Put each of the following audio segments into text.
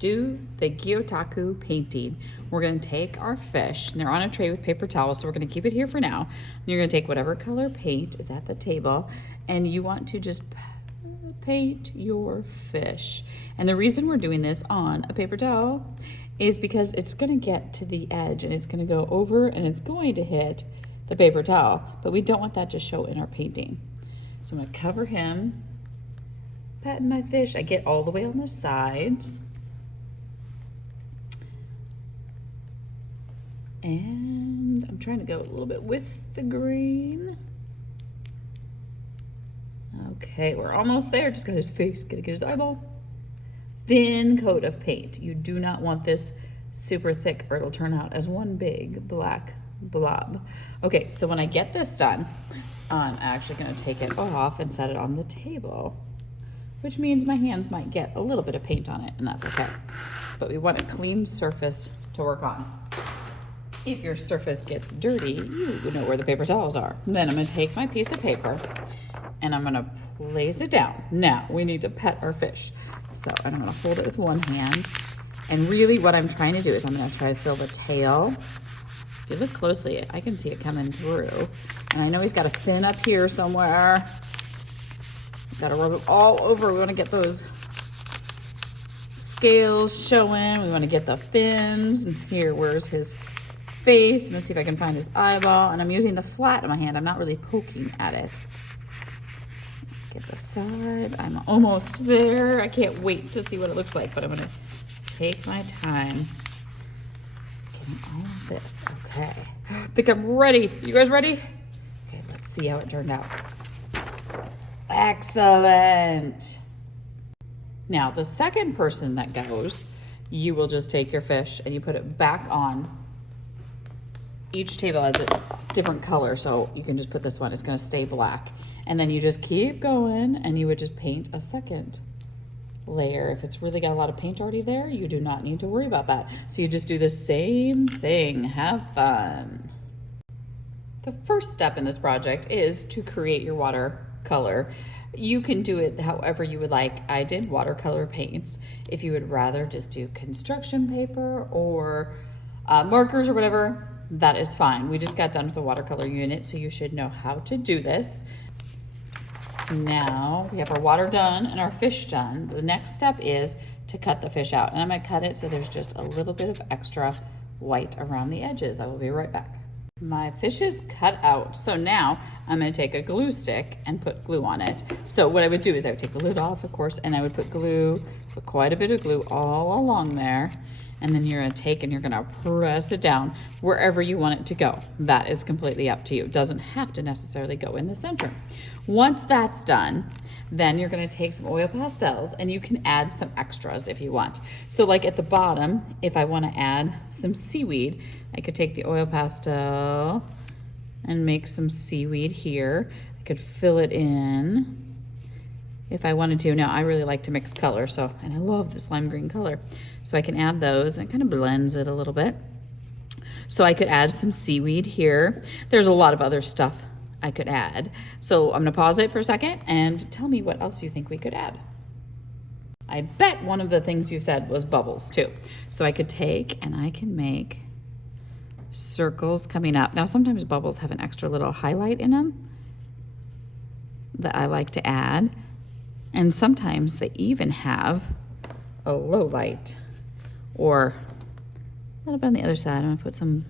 do the Gyotaku painting. We're gonna take our fish, and they're on a tray with paper towels, so we're gonna keep it here for now. And you're gonna take whatever color paint is at the table, and you want to just paint your fish. And the reason we're doing this on a paper towel is because it's gonna get to the edge, and it's gonna go over, and it's going to hit the paper towel, but we don't want that to show in our painting. So I'm gonna cover him, patting my fish. I get all the way on the sides. And I'm trying to go a little bit with the green. Okay, we're almost there. Just got his face, gotta get his eyeball. Thin coat of paint. You do not want this super thick or it'll turn out as one big black blob. Okay, so when I get this done, I'm actually gonna take it off and set it on the table, which means my hands might get a little bit of paint on it, and that's okay. But we want a clean surface to work on. If your surface gets dirty, you know where the paper towels are. Then I'm gonna take my piece of paper and I'm gonna place it down. Now, we need to pet our fish. So I'm gonna hold it with one hand. And really what I'm trying to do is I'm gonna try to fill the tail. If you look closely, I can see it coming through. And I know he's got a fin up here somewhere. Gotta rub it all over. We wanna get those scales showing. We wanna get the fins. And here, where's his face? I'm gonna see if I can find his eyeball. And I'm using the flat in my hand. I'm not really poking at it. Get the side. I'm almost there. I can't wait to see what it looks like, but I'm gonna take my time getting all of this. Okay. I think I'm ready. You guys ready? Okay, let's see how it turned out. Excellent. Now, the second person that goes, you will just take your fish and you put it back on. Each table has a different color, so you can just put this one. It's gonna stay black. And then you just keep going and you would just paint a second layer. If it's really got a lot of paint already there, you do not need to worry about that. So you just do the same thing. Have fun. The first step in this project is to create your watercolor. You can do it however you would like. I did watercolor paints. If you would rather just do construction paper or markers or whatever, that is fine. We just got done with the watercolor unit, so you should know how to do this. Now we have our water done and our fish done. The next step is to cut the fish out. And I'm gonna cut it so there's just a little bit of extra white around the edges. I will be right back. My fish is cut out. So now I'm gonna take a glue stick and put glue on it. So what I would do is I would take the lid off, of course, and I would put quite a bit of glue all along there. And then you're gonna take and you're gonna press it down wherever you want it to go. That is completely up to you. It doesn't have to necessarily go in the center. Once that's done, then you're gonna take some oil pastels and you can add some extras if you want. So like at the bottom, if I wanna add some seaweed, I could take the oil pastel and make some seaweed here. I could fill it in if I wanted to. Now I really like to mix color, and I love this lime green color. So I can add those and it kind of blends it a little bit. So I could add some seaweed here. There's a lot of other stuff I could add. So I'm gonna pause it for a second and tell me what else you think we could add. I bet one of the things you said was bubbles too. So I could take and I can make circles coming up. Now sometimes bubbles have an extra little highlight in them that I like to add. And sometimes they even have a low light, or a little bit on the other side. I'm gonna put some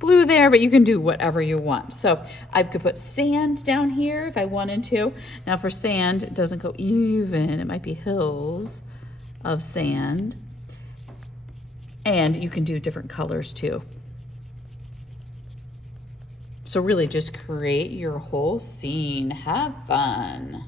blue there, but you can do whatever you want. So I could put sand down here if I wanted to. Now for sand, it doesn't go even. It might be hills of sand. And you can do different colors too. So really just create your whole scene. Have fun.